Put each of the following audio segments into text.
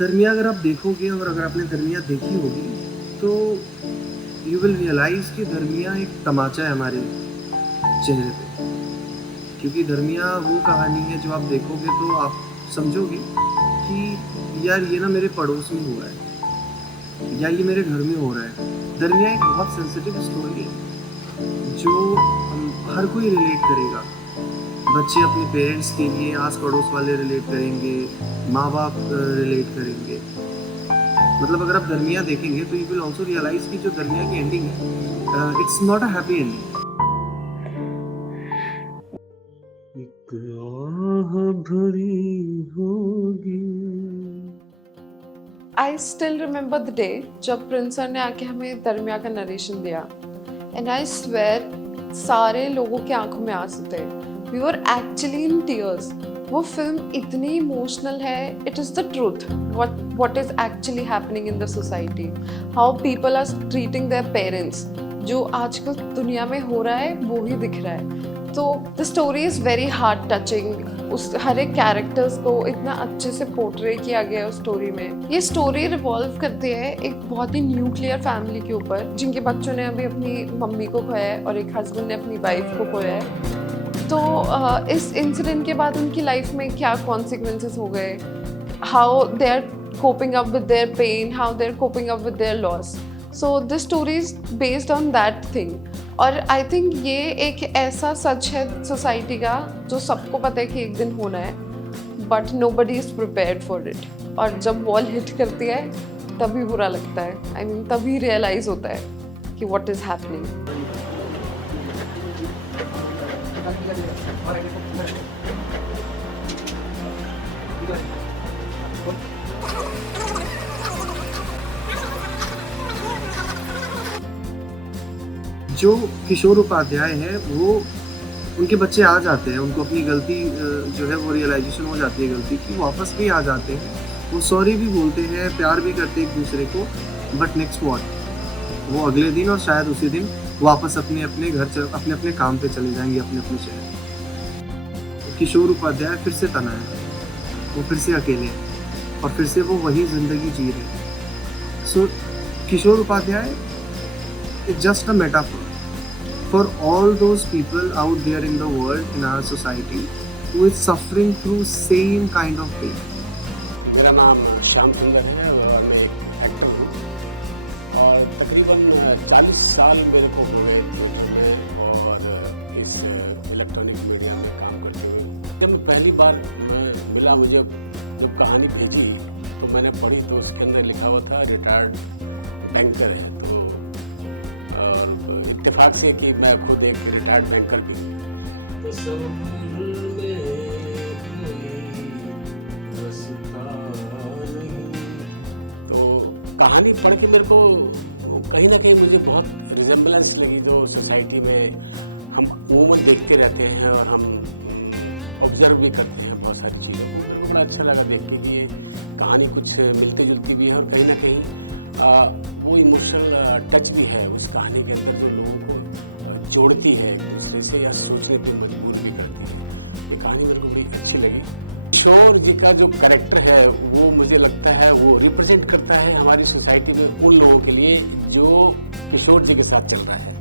दरमिया अगर आप देखोगे और अगर आपने दरमिया देखी होगी तो यू विल रियलाइज कि दरमिया एक तमाचा है हमारे चेहरे पे। क्योंकि दरमिया वो कहानी है जो आप देखोगे तो आप समझोगे कि यार ये ना मेरे पड़ोस में हो रहा है या ये मेरे घर में हो रहा है। दरमिया एक बहुत सेंसिटिव स्टोरी है जो हर कोई रिलेट करेगा। बच्चे अपने पेरेंट्स के लिए, आस पड़ोस वाले रिलेट करेंगे, माँ बाप रिलेट करेंगे। मतलब अगर आप दरमिया देखेंगे तो यू विल आल्सो रियलाइज कि जो दरमिया की एंडिंग है it's not a happy ending. एक आह भरी होगी। I still remember the day जब प्रिंस सर ने आके हमें दरमिया का नरेशन दिया एंड आई स्वेयर सारे लोगों की आंखों में आंसू थे। We were actually in tears. वो फिल्म इतनी इमोशनल है। It is the truth what is actually happening in the society, how people are treating their parents, जो आजकल दुनिया में हो रहा है वो ही दिख रहा है। तो the story is very heart touching. उस हर एक कैरेक्टर्स को इतना अच्छे से पोर्ट्रे किया गया है उस स्टोरी में। ये स्टोरी रिवॉल्व करती है एक बहुत ही न्यूक्लियर फैमिली के ऊपर जिनके बच्चों ने अभी अपनी मम्मी को खोया है और एक हस्बैंड ने अपनी वाइफ को खोया है। तो इस इंसिडेंट के बाद उनकी लाइफ में क्या कॉन्सिक्वेंसेस हो गए, how they are coping up with their pain, how they're coping up with their loss. So this story is based on that thing. और I think ये एक ऐसा सच है सोसाइटी का जो सबको पता है कि एक दिन होना है, but nobody is prepared for it. और जब वॉल हिट करती है तभी बुरा लगता है। I mean तभी रियलाइज होता है कि what is happening. जो किशोर उपाध्याय है वो उनके बच्चे आ जाते हैं, उनको अपनी गलती जो है वो रियलाइजेशन हो जाती है गलती की, वापस भी आ जाते हैं, वो सॉरी भी बोलते हैं, प्यार भी करते हैं एक दूसरे को। बट नेक्स्ट व्हाट, वो अगले दिन और शायद उसी दिन वापस अपने अपने घर अपने अपने काम पे चले जाएंगे, अपने अपने शहर। किशोर उपाध्याय फिर से तना है, वो फिर से अकेले हैं और फिर से वो वही जिंदगी जी रहे हैं। So Kishore Upadhyay is just a metaphor for all those people out there in the world, in our society, who is suffering through same kind of pain. मेरा नाम श्याम सुंदर है और मैं एक एक्टर हूँ और तकरीबन 40 साल मेरे को हो गए थिएटर में और इस इलेक्ट्रॉनिक मीडिया में काम करते हुए। जब मैं पहली बार मिला, मुझे जब कहानी भेजी तो मैंने पढ़ी तो उसके अंदर लिखा हुआ था रिटायर्ड बैंकर है, तो और इत्तेफाक से कि मैं खुद एक रिटायर्ड बैंकर भी हूँ। तो कहानी पढ़ के मेरे को कहीं ना कहीं मुझे बहुत रिजेम्बलेंस लगी जो सोसाइटी में हम अमूमन देखते रहते हैं और हम ऑब्ज़र्व भी करते हैं बहुत सारी चीज़ों को। मेरे को बड़ा अच्छा लगा देख के कि ये कहानी कुछ मिलती जुलती भी है और कहीं ना कहीं वो इमोशनल टच भी है उस कहानी के अंदर जो लोगों को जोड़ती है एक दूसरे से या सोचने पे मजबूर भी करती है। ये कहानी मेरे को बड़ी अच्छी लगी। किशोर जी का जो कैरेक्टर है वो मुझे लगता है वो रिप्रेजेंट करता है हमारी सोसाइटी में उन लोगों के लिए जो किशोर जी के साथ चल रहा है,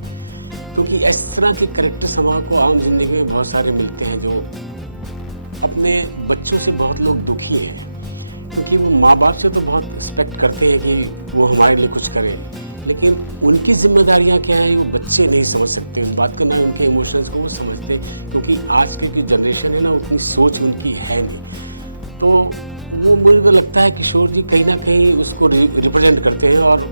क्योंकि इस तरह के कैरेक्टर समाज को आम जिंदगी में बहुत सारे मिलते हैं जो अपने बच्चों से बहुत लोग दुखी हैं, क्योंकि वो माँ बाप से तो बहुत एक्सपेक्ट करते हैं कि वो हमारे लिए कुछ करें, लेकिन उनकी जिम्मेदारियाँ क्या हैं वो बच्चे नहीं समझ सकते उस बात को, ना उनके इमोशंस को वो समझते, क्योंकि आज की जनरेशन है ना उतनी सोच उनकी है नहीं। तो वो मुझे लगता है किशोर जी कहीं ना कहीं उसको रिप्रेजेंट करते हैं और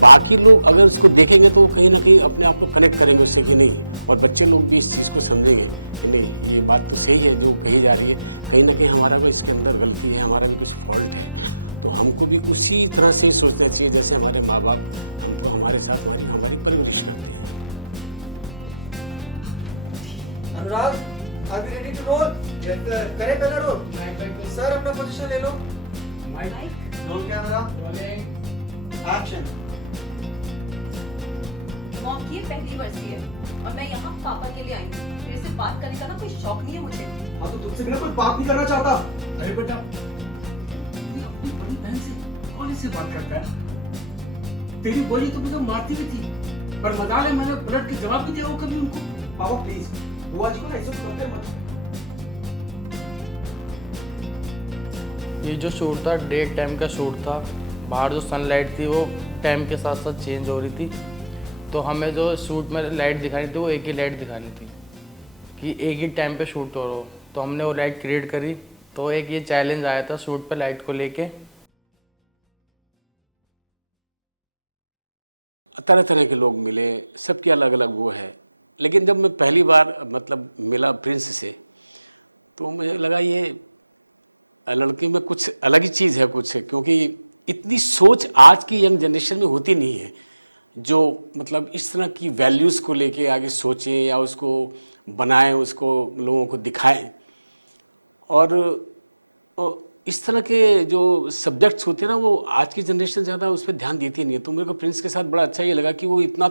बाकी लोग अगर उसको देखेंगे तो वो कहीं ना कहीं अपने आप को कनेक्ट करेंगे उससे कि नहीं, और बच्चे लोग भी इस चीज़ को समझेंगे कि नहीं ये बात तो सही है जो कही जा रही है, कहीं ना कहीं हमारा भी इसके अंदर गलती है, हमारा भी कुछ फॉल्ट है। तो हमको भी उसी तरह से सोचना चाहिए जैसे हमारे माँ बाप हमको हमारे साथ हमारी परवरिश करते हैं। Anurag, are we ready to roll? Yes sir. करें पहला रोल? सर अपना पोजीशन ले लो। Roll camera, action. मॉम की ये पहली बरसी है और मैं यहाँ पापा के लिए आई हूँ। मेरे से बात करने का ना कोई शौक नहीं है मुझे। हाँ तो तुझसे बिना कोई बात नहीं करना चाहता। अरे बेटा, ये अपनी बड़ी बहन से कौन इससे बात करता है? तेरी बोली तो मुझे मारती भी थी, पर मजाल है मैंने पलट के जवाब भी दिया वो कभी उनको। पापा प्लीज, बुआ जी को ना ऐसे करते मत। ये जो शूट था डे टाइम का शूट था। बाहर जो सनलाइट थी वो टाइम के साथ साथ चेंज हो रही थी, तो हमें जो शूट में लाइट दिखानी थी वो एक ही लाइट दिखानी थी कि एक ही टाइम पे शूट हो रहा हो। तो हमने वो लाइट क्रिएट करी। तो एक ये चैलेंज आया था शूट पे लाइट को लेके। तरह तरह के लोग मिले, सबके अलग अलग वो है। लेकिन जब मैं पहली बार मतलब मिला प्रिंस से, तो मुझे लगा ये लड़के में कुछ अलग ही चीज़ है कुछ, क्योंकि इतनी सोच आज की यंग जनरेशन में होती नहीं है, जो मतलब इस तरह की वैल्यूज़ को लेके आगे सोचें या उसको बनाएं, उसको लोगों को दिखाएं। और इस तरह के जो सब्जेक्ट्स होते हैं ना, वो आज की जनरेशन ज़्यादा उस पर ध्यान देती नहीं है। तो मेरे को प्रिंस के साथ बड़ा अच्छा ये लगा कि वो इतना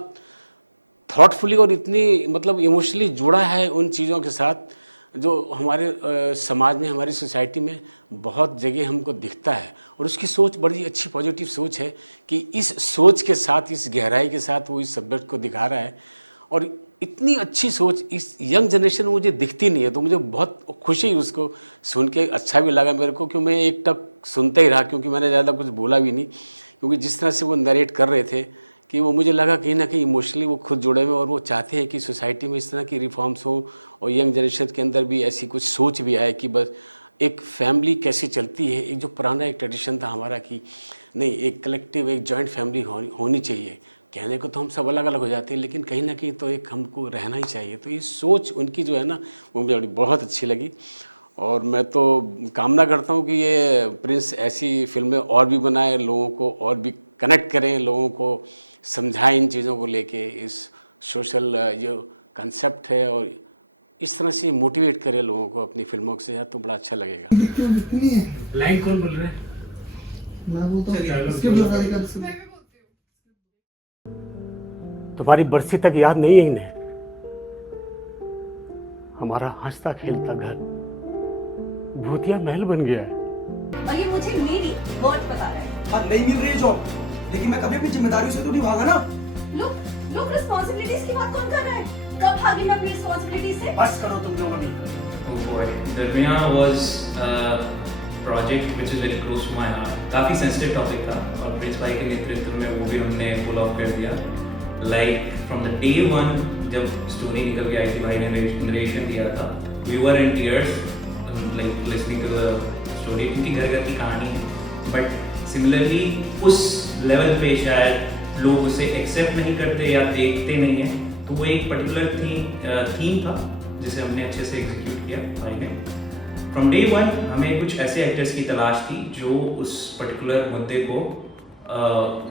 थॉटफुली और इतनी मतलब इमोशनली जुड़ा है उन चीज़ों के साथ जो हमारे समाज में, हमारी सोसाइटी में बहुत जगह हमको दिखता है। और उसकी सोच बड़ी अच्छी पॉजिटिव सोच है कि इस सोच के साथ, इस गहराई के साथ वो इस सब्जेक्ट को दिखा रहा है। और इतनी अच्छी सोच इस यंग जनरेशन में मुझे दिखती नहीं है, तो मुझे बहुत खुशी हुई उसको सुन के। अच्छा भी लगा मेरे को, क्योंकि मैं एक टक सुनता ही रहा, क्योंकि मैंने ज़्यादा कुछ बोला भी नहीं। क्योंकि जिस तरह से वो नरेट कर रहे थे कि वो मुझे लगा कहीं ना कहीं इमोशनली वो खुद जुड़े हुए, और वो चाहते हैं कि सोसाइटी में इस तरह की रिफॉर्म्स हो और यंग जनरेशन के अंदर भी ऐसी कुछ सोच भी आए कि बस एक फैमिली कैसे चलती है। एक जो पुराना एक ट्रेडिशन था हमारा कि नहीं, एक कलेक्टिव, एक जॉइंट फैमिली होनी चाहिए। कहने को तो हम सब अलग अलग हो जाते हैं, लेकिन कहीं ना कहीं तो एक हमको रहना ही चाहिए। तो ये सोच उनकी जो है ना, वो मुझे बहुत अच्छी लगी। और मैं तो कामना करता हूँ कि ये प्रिंस ऐसी फिल्में और भी बनाए, लोगों को और भी कनेक्ट करें, लोगों को समझाएं इन चीज़ों को लेके, इस सोशल जो कंसेप्ट है, और इस तरह से मोटिवेट करे लोगों को अपनी फिल्मों से। यार तो बड़ा अच्छा लगेगा। लाइन कौन बोल रहा है? तुम्हारी बरसी तक याद नहीं है इन्हें? हमारा हंसता खेलता घर भूतिया महल बन गया है। और ये मुझे मेरी वर्ड बता रहा है। हाँ नहीं मिल रही जॉब, लेकिन मैं कभी अपनी जिम्मेदारियों से तो नहीं भागा ना। लोग रिस्पांसिबिलिटीज की बात कौन कर रहा है? कब भागी मैं अपनी रिस्पांसिबिलिटीज से? बस करो तुम लोग अभी। Oh boy, Darmiya was a project which is very close to my heart. काफी sensitive topic था और प्रिंस भाई के नेतृत्व में वो भी हमने pull off कर दिया। Like from the day one जब story निकल के आई थी, भाई ने narration दिया था, we were in tears like listening to the story, क्योंकि घर घर की कहानी है। But similarly उस level पे शायद लोग उसे accept नहीं करते या देखते नहीं हैं, तो वो एक particular theme था जिसे हमने अच्छे से एग्जीक्यूट किया भाई ने। फ्रॉम डे वन हमें कुछ ऐसे एक्टर्स की तलाश थी जो उस पर्टिकुलर मुद्दे को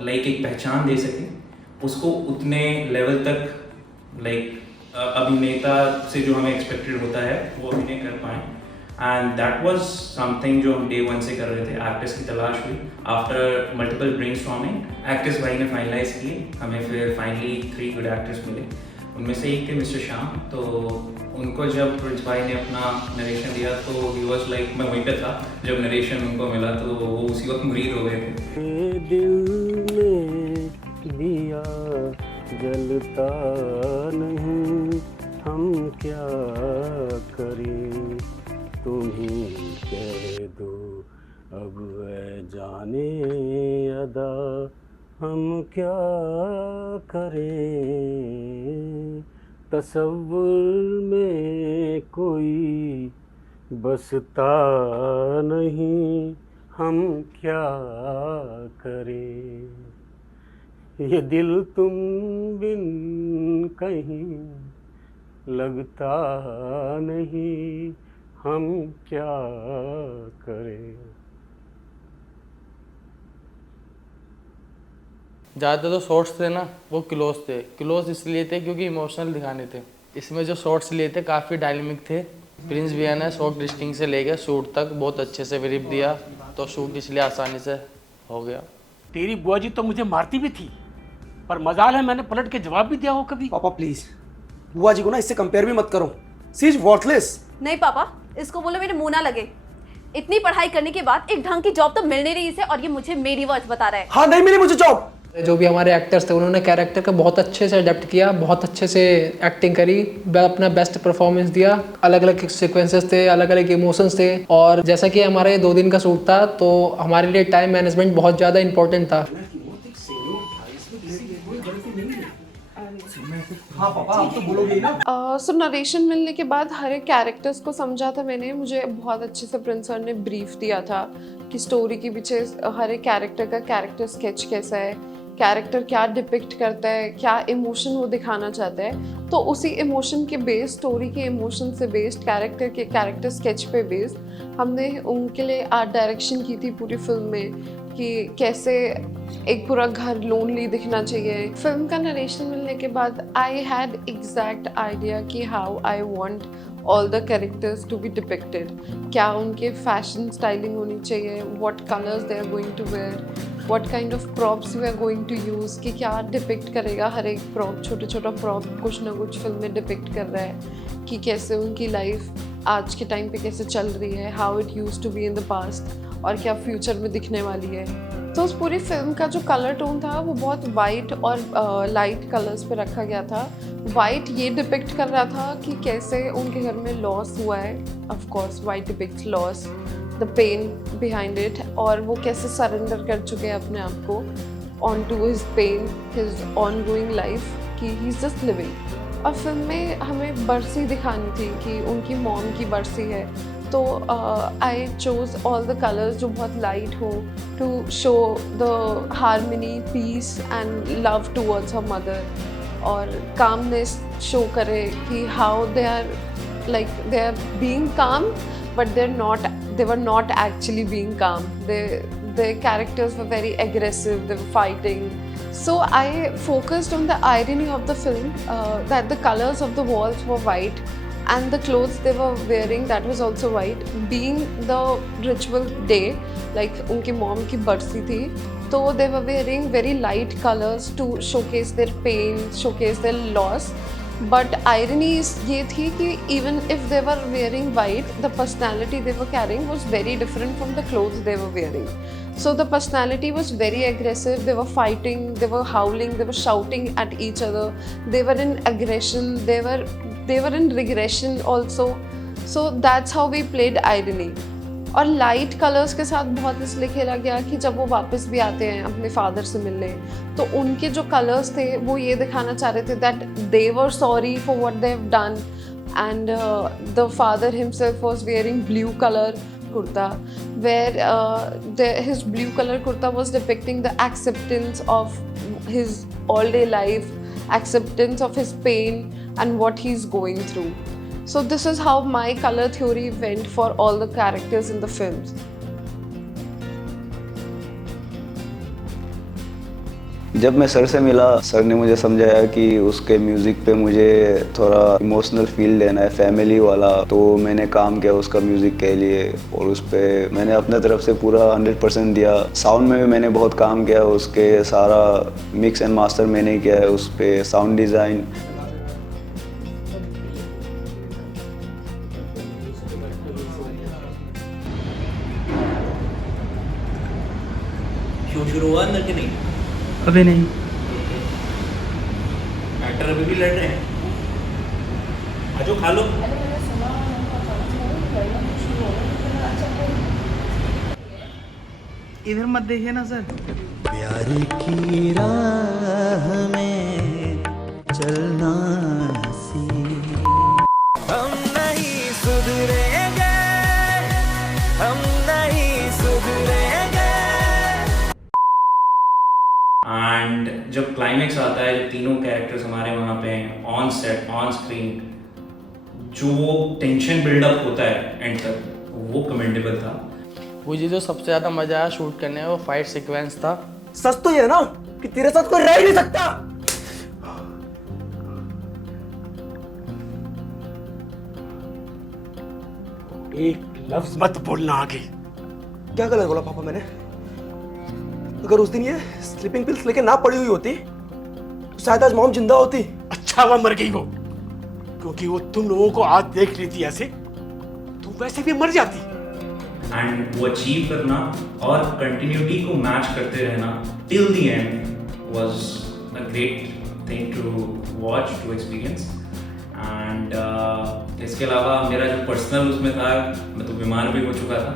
लाइक एक पहचान दे सकें, उसको उतने लेवल तक लाइक अभिनेता से जो हमें एक्सपेक्टेड होता है वो अभिनय कर पाएँ। एंड दैट वाज समथिंग जो हम डे वन से कर रहे थे। एक्टर्स की तलाश हुई, आफ्टर मल्टीपल ब्रेनस्टॉर्मिंग एक्टर्स भाई ने फाइनलाइज किए। हमें फिर फाइनली 3 गुड एक्टर्स मिले, उनमें से एक थे मिस्टर श्याम। तो उनको जब प्रिंस भाई ने अपना नरेशन दिया तो ही वाज लाइक, मैं वहीं पे था जब नरेशन उनको मिला, तो वो उसी वक्त ब्रीथ हो गए थे। दिल में दिया जलता नहीं, हम क्या करें, तुम ही कह दो अब ऐ जाने अदा, हम क्या करें, तसव्वुर में कोई बसता नहीं, हम क्या करें, ये दिल तुम बिन कहीं लगता नहीं, हम क्या करें। ज़्यादा तो शॉर्ट्स थे ना वो क्लोज थे। क्लोज इसलिए थे क्योंकि इमोशनल दिखाने थे। इसमें जो शॉट्स लिए थे काफ़ी डायनेमिक थे। प्रिंस भैया ने शॉर्ट लिस्टिंग से लेकर शूट तक बहुत अच्छे से ब्रीफ दिया, तो शूट इसलिए आसानी से हो गया। तेरी बुआ जी तो मुझे मारती भी थी, पर मजाल है मैंने पलट के जवाब भी दिया हो कभी। पापा प्लीज बुआ जी को ना इससे कंपेयर भी मत करो, सी इज वर्थलेस। नहीं पापा, इसको बोलो मेरे मुंह ना लगे। इतनी पढ़ाई करने के बाद एक ढंग की जॉब तो मिल नहीं रही इसे, और ये मुझे मेरी वर्ड्स बता रहा है। हाँ नहीं मिली मुझे जॉब। जो भी हमारे एक्टर्स थे उन्होंने कैरेक्टर का बहुत अच्छे से अडेप्ट किया, बहुत अच्छे से एक्टिंग करी, अपना बेस्ट परफॉर्मेंस दिया। अलग अलग सीक्वेंसेस थे, अलग अलग इमोशंस थे, और जैसा कि हमारे 2 दिन का शूट था तो हमारे लिए टाइम मैनेजमेंट बहुत ज़्यादा इंपॉर्टेंट था। हाँ पापा आप तो बोलोगे ही ना। सो नरेशन मिलने के बाद हर एक कैरेक्टर्स को समझा था मैंने। मुझे बहुत अच्छे से प्रिंस सर ने ब्रीफ दिया था कि स्टोरी के पीछे हर एक कैरेक्टर का कैरेक्टर स्केच कैसा है, कैरेक्टर क्या डिपिक्ट करता है, क्या इमोशन वो दिखाना चाहता है। तो उसी इमोशन के बेस्ड, स्टोरी के इमोशन से बेस्ड, कैरेक्टर के कैरेक्टर स्केच पे बेस्ड हमने उनके लिए आर्ट डायरेक्शन की थी पूरी फिल्म में, कि कैसे एक पूरा घर लोनली दिखना चाहिए। फिल्म का नरेशन मिलने के बाद आई हैड एग्जैक्ट आइडिया कि how I want all the characters to be depicted. क्या उनके फैशन स्टाइलिंग होनी चाहिए, what colours they are going to wear, what kind of props we are going to use, कि क्या depict करेगा हर एक prop, छोटा छोटा प्रॉप कुछ ना कुछ फिल्म में डिपिक्ट कर रहा है, कि कैसे उनकी लाइफ आज के टाइम पे कैसे चल रही है, how it used to be in the past, और क्या फ्यूचर में दिखने वाली है। तो उस पूरी फिल्म का जो कलर टोन था वो बहुत वाइट और लाइट कलर्स पे रखा गया था। वाइट ये डिपिक्ट कर रहा था कि कैसे उनके घर में लॉस हुआ है, of course white depicts loss, the pain behind it, और वो कैसे सरेंडर कर चुके हैं अपने आप को on to his pain, his ongoing life, कि ही इज़ जस्ट लिविंग। और फिल्म में हमें बरसी दिखानी थी कि उनकी मॉम की बरसी है, तो I chose all the colours जो बहुत लाइट हो, to show the harmony, peace and love towards her mother, और कामनेस शो करे कि how they are like they are being calm but they were not actually being calm. Their characters were very aggressive, they were fighting. So I focused on the irony of the film, that the colors of the walls were white and the clothes they were wearing, that was also white. Being the ritual day, like unki mom ki barsi thi, so they were wearing very light colors to showcase their pain, showcase their loss. But irony is ये थी कि even if they were wearing white, the personality they were carrying was very different from the clothes they were wearing. So the personality was very aggressive, they were fighting, they were howling, they were shouting at each other, they were in aggression, they were in regression also. So that's how we played irony. और light colours के साथ बहुत इसलिए खेला गया कि जब वो वापस भी आते हैं अपने फादर से मिलने, तो उनके जो कलर्स थे वो ये दिखाना चाह रहे थे that they were sorry for what they have done, and the father himself was wearing blue colour kurta, where his blue color kurta was depicting the acceptance of his all-day life, acceptance of his pain and what he's going through. So this is how my color theory went for all the characters in the films. जब मैं sir से मिला, sir ने मुझे समझाया कि उसके music पे मुझे थोड़ा इमोशनल फील देना है, फैमिली वाला, तो मैंने काम किया उसका म्यूज़िक के लिए और उस पर मैंने अपने तरफ से पूरा 100% दिया। साउंड में भी मैंने बहुत काम किया, उसके सारा मिक्स एंड मास्टर मैंने किया है, उस पर साउंड डिज़ाइन। शो शुरू हुआ अंदर कि नहीं? अभी नहीं। एक्टर अभी भी लड़ रहे हैं। आजो खा लो। इधर मत देखिए ना सर। प्यार की राह में चलना हम नहीं सुधरेंगे, हम नहीं सुधरेंगे। एंड जब क्लाइमेक्स आता है, जब तीनों कैरेक्टर्स हमारे वहाँ पे ऑन सेट, ऑन स्क्रीन, जो टेंशन बिल्डअप होता है एंड तक, वो कमेंडेबल था। मुझे जो सबसे ज़्यादा मज़ा आया शूट करने में वो फाइट सीक्वेंस था। सच तो ये है ना कि तेरे साथ कोई रह ही नहीं सकता। एक लफ्ज मत बोलना आगे। क्या गलत बोला पापा मैंने? अगर उस दिन ये स्लीपिंग पिल्स लेके ना पड़ी हुई होती तो शायद आज मॉम जिंदा होती। अच्छा हुआ मर गई वो, क्योंकि वो तुम लोगों को आज देख लेती ऐसे तो वैसे भी मर जाती। एंड वो अचीव करना और कंटिन्यूटी को मैच करते रहना till the end was a great thing to watch, to experience. And इसके अलावा मेरा जो पर्सनल उसमें था, मैं तो बीमार भी हो चुका था,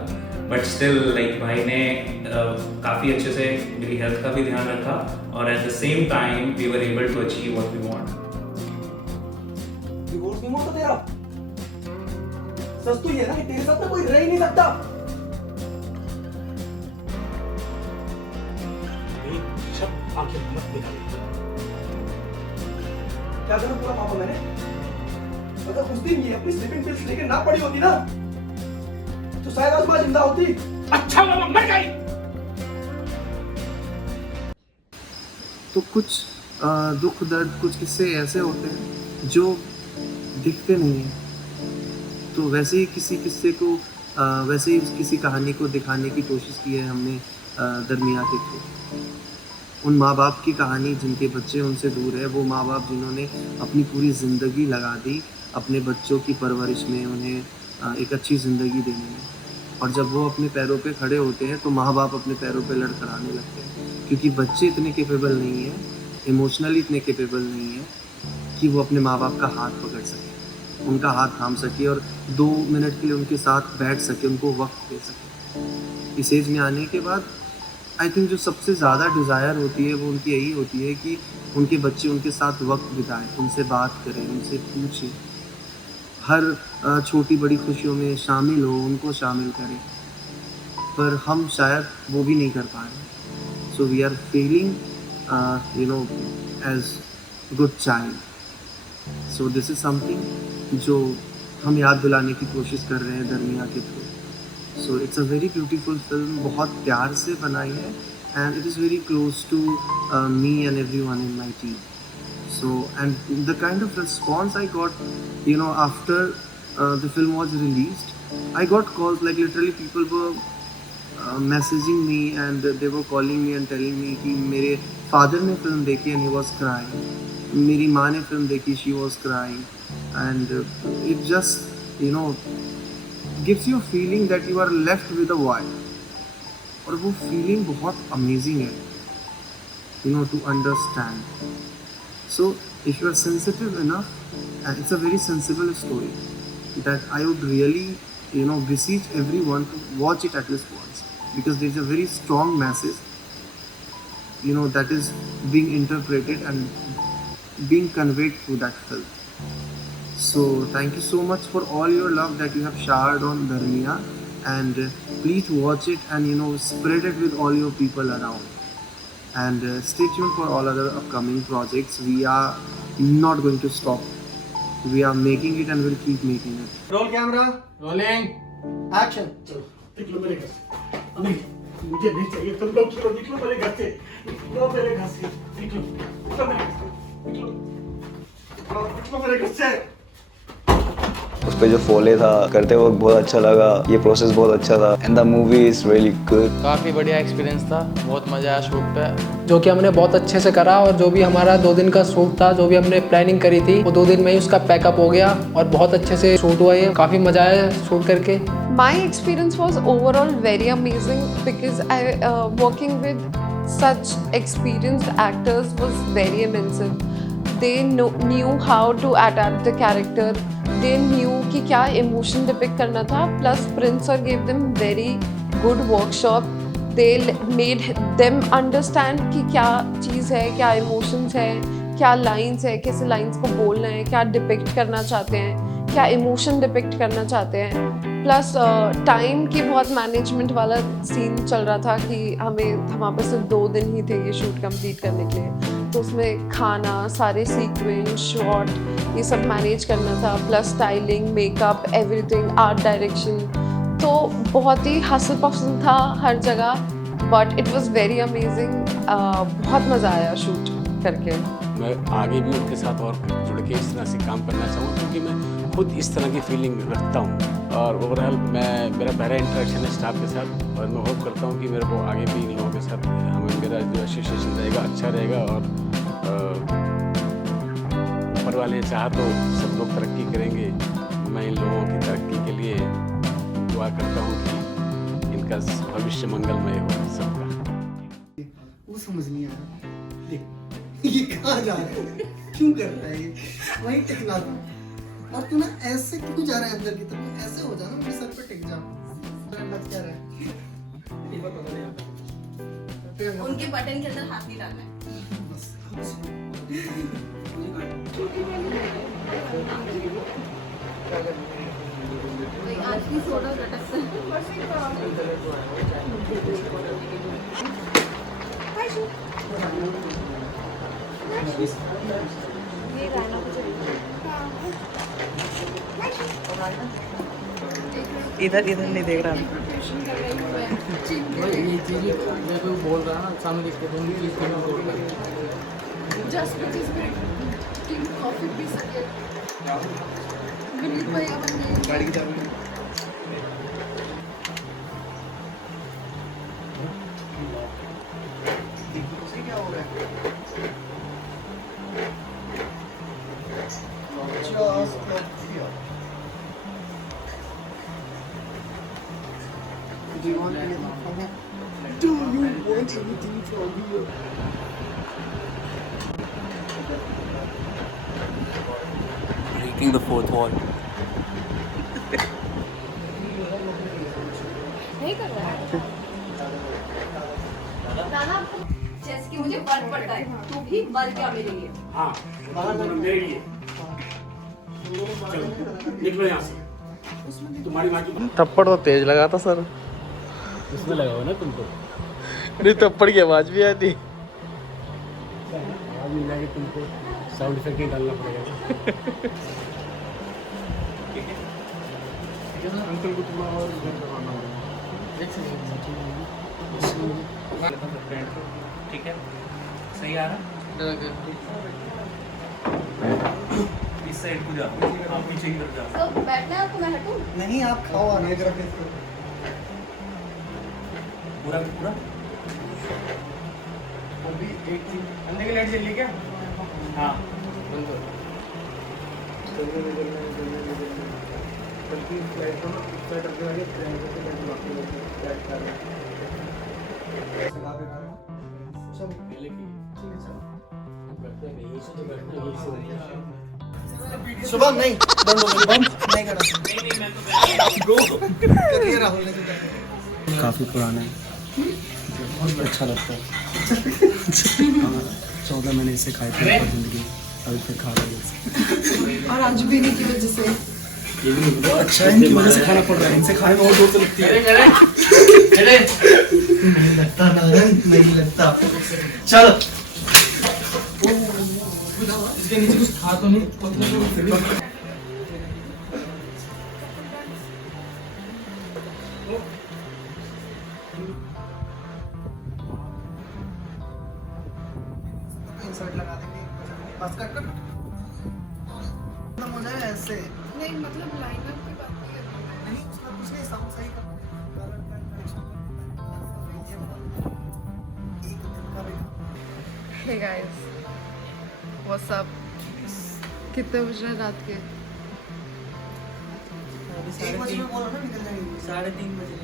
बट स्टिल लाइक भाई ने काफ़ी अच्छे से मेरी हेल्थ का भी ध्यान रखा और at the same time we were able to achieve what we want. Divorce नहीं हुआ था तेरा? सच तो ये ना कि तेरे साथ ना कोई रह ही नहीं सकता। एक शब्द आंखें मत निकाल। क्या करूं पूरा पापा मैंने? अगर उस दिन ये अपनी स्लीपिंग पिल्स लेके ना पड़ी होती ना तो शायद आज मां जिंदा होती। अच्छा वो मर गई। तो कुछ दुख दर्द, कुछ किस्से ऐसे होते हैं जो दिखते नहीं हैं। तो वैसे ही किसी किस्से को वैसे ही किसी कहानी को दिखाने की कोशिश की है हमने दरमिया के थ्रू। उन माँ बाप की कहानी जिनके बच्चे उनसे दूर है, वो माँ बाप जिन्होंने अपनी पूरी ज़िंदगी लगा दी अपने बच्चों की परवरिश में, उन्हें एक अच्छी ज़िंदगी देने में। और जब वो अपने पैरों पे खड़े होते हैं तो माँ बाप अपने पैरों पे लड़खड़ाने लगते हैं, क्योंकि बच्चे इतने कैपेबल नहीं हैं, इमोशनली इतने कैपेबल नहीं हैं कि वो अपने माँ बाप का हाथ पकड़ सके, उनका हाथ थाम सके और 2 मिनट के लिए उनके साथ बैठ सके, उनको वक्त दे सके। इस एज में आने के बाद आई थिंक जो सबसे ज़्यादा डिज़ायर होती है वो उनकी यही होती है कि उनके बच्चे उनके साथ वक्त बिताएं, उनसे बात करें, उनसे पूछें, हर छोटी बड़ी खुशियों में शामिल हो, उनको शामिल करें। पर हम शायद वो भी नहीं कर पा रहे। So we are failing as good child. So this is something जो हम याद दिलाने की कोशिश कर रहे हैं दरमिया के through. So it's a very beautiful film, बहुत प्यार से बनाई है and it is very close to me and everyone in my team. So, and the kind of response I got, after the film was released, I got calls, like literally people were messaging me and they were calling me and telling me कि मेरे father ने film देखी and he was crying, मेरी माँ ने film देखी, she was crying, and it just gives you a feeling that you are left with a void. और वो feeling बहुत amazing है, to understand. So if you are sensitive enough, and it's a very sensible story, that I would really beseech everyone to watch it at least once, because there is a very strong message that is being interpreted and being conveyed through that film. So thank you so much for all your love that you have showered on Dharmiya, and please watch it and spread it with all your people around. And stay tuned for all other upcoming projects. We are not going to stop. We are making it and we'll keep making it. Roll camera. Rolling Action. चलो निकलो मेरे घर से। नहीं, मुझे नहीं चाहिए तुम लोग। चलो निकलो मेरे घर से, निकलो मेरे घर से, निकलो मेरे घर से, निकलो मेरे घर से। उस पे जो फोले था करते वक्त बहुत अच्छा लगा, ये प्रोसेस बहुत अच्छा था, and the movie is really good. काफ़ी बढ़िया एक्सपीरियंस था, बहुत मज़ा आया शूट पे, जो कि हमने बहुत अच्छे से करा। और जो भी हमारा 2 दिन का शूट था, जो भी हमने प्लानिंग करी थी, वो 2 दिन में ही उसका पैकअप हो गया और बहुत अच्छे से शूट हुआ है। काफ़ी मज़ा आया शूट करके। My experience was overall very amazing because working with such experienced actors was very immense. They knew how to adapt the character. They knew कि क्या emotion depict करना था. Plus Prince sir gave them very good workshop. They made them understand कि क्या चीज़ है, क्या emotions है, क्या lines है, किस lines को बोलना है, क्या depict करना चाहते हैं, क्या emotion depict करना चाहते हैं। प्लस टाइम की बहुत मैनेजमेंट वाला सीन चल रहा था कि हमारे पास सिर्फ 2 दिन ही थे ये शूट कंप्लीट करने के लिए, तो उसमें खाना, सारे सीक्वेंस, शॉट, ये सब मैनेज करना था। Plus styling, makeup, everything, art direction, तो बहुत ही हसल पसल था हर जगह, but it was very amazing. बहुत मज़ा आया शूट करके। मैं आगे भी उनके साथ और जुड़ के इस तरह से काम करना चाहूँ, क्योंकि मैं खुद इस तरह की फीलिंग रखता हूँ। और ओवरऑल मेरा पहला इंटरेक्शन है स्टाफ के साथ और मैं होप करता हूँ कि मेरे को आगे भी इन लोगों के साथ मेरा जो एसोसिएशन रहेगा अच्छा रहेगा और ऊपर वाले चाहा तो सब लोग तरक्की करेंगे। मैं इन लोगों की तरक्की के लिए दुआ करता हूँ कि इनका भविष्य मंगलमय हो सबका। वो समझ नहीं आ रहा ये कहाँ जा रहा है, क्यों कर रहा है ये, वहीं टिकना था। और तू ना ऐसे क्यों जा रहा है अंदर की तरफ, ऐसे हो जाना मेरे सर पे टिक जा। लग क्या रहा है ये बता दे यार। उनके बटन के अंदर हाथ नहीं डालना है। बस आखिरी सोडा ये रायना को चाहिए। इधर नहीं देख रहा। ये चीज़ जब वो बोल रहा है सामने दिखते दोनों चीज़ के नाम बोल रहे Just because we drink coffee P सके। विनीत भाई अपन गाड़ी की चाबी क्या हो रहा है? Just clock here. Do you want anything from here? Do you want anything from here? Breaking the fourth wall. नहीं कर रहा है। राना, जैसे कि मुझे फर्क पड़ता है, तू भी मर गया मेरे लिए। हाँ, तो मेरे लिए चलो निकलो यहाँ से। तुम्हारी माँ की थप्पड़ तो तेज लगा था सर। उसमें लगा हुआ ना तुमको। नहीं थप्पड़ की आवाज़ भी आती। आवाज़ मिला के तुमको साउंड इफेक्ट ही डालना पड़ेगा। अंकल को तुम और एक सेकंड ठीक है, सही आ रहा। इस साइड को जाओ, आप पीछे की तरफ जाओ। तो बैठना है आपको, मैं हटूं? नहीं आप खाओ आने जरा पूरा पूरा अभी एक चीज अंदर की लाइट चल रही क्या? हाँ बंद कर। चलने दे बल्कि फ्लाइट को ना फ्लाइट अपने आगे ट्रेन को बैठ मारते हैं फ्लाइट कर रहे हैं लगा दे रहा है सब पहले की ठीक है चलो बैठते हैं यहीं से तो बैठना यहीं से। शुभम नहीं बंद हो गया, बंद नहीं करा। नहीं मैं तो कर लिया राहुल ने तो। काफ़ी पुराना है, बहुत अच्छा लगता है। 14 महीने से खाए थे जिंदगी, अभी फिर खा रहा हूँ। और आज भी इन्हीं की वजह से अच्छा है, इनकी वजह से खाना पड़ रहा है, इनसे खाने में और दोस्त लगती है। नहीं लगता नारायण, नहीं लगता। चलो इसके नीचे कुछ था तो नहीं फिर इंसर्ट लगा देंगे बस कट तो मुझे ऐसे नहीं, मतलब लाइनअप की बात नहीं करती मैं। नहीं उसका कुछ नहीं, साउंड सही का कलर का करेक्शन एक दिन का भी काम। Hey guys, what's up? कितने बज रहे हैं रात के? 1 बजे में बोला ना निकल जाएंगे। 3:30 बजे